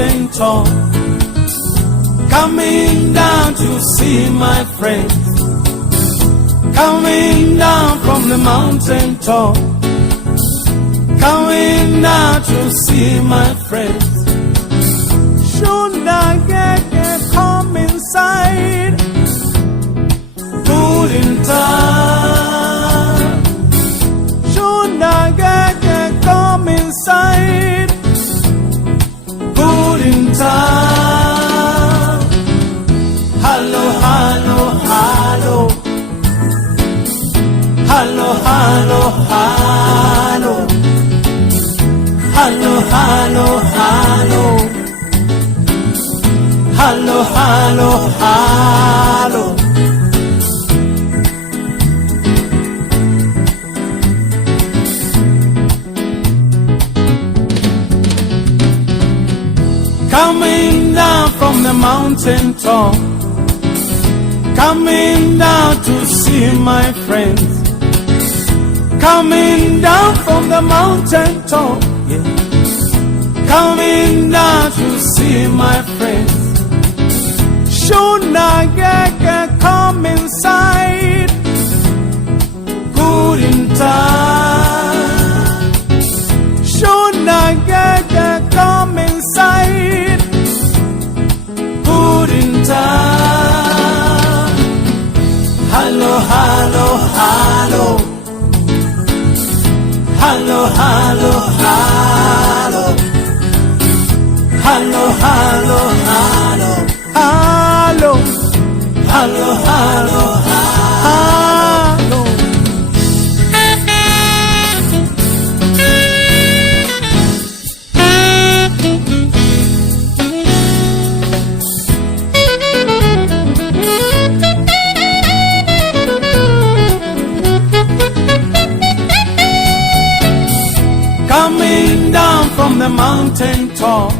mountain top, coming down to see my friends, coming down from the mountain top, coming down to see my friends. Should I get come inside, good in time? Should I get come inside, good in time? Hello, hello, hello, hello, hello, hello, hello, hello, hello, hello, hello, hello. Coming down from the mountain top, coming down to see my friends, coming down from the mountain top, yeah. Coming down to see my friends. Should I get come inside, good in time? Should I get come inside, good in time? Hello, hello, hello, hello, hello, hello, hello, hello, hello, hello, hello, hello, hello. Coming down from the mountain top,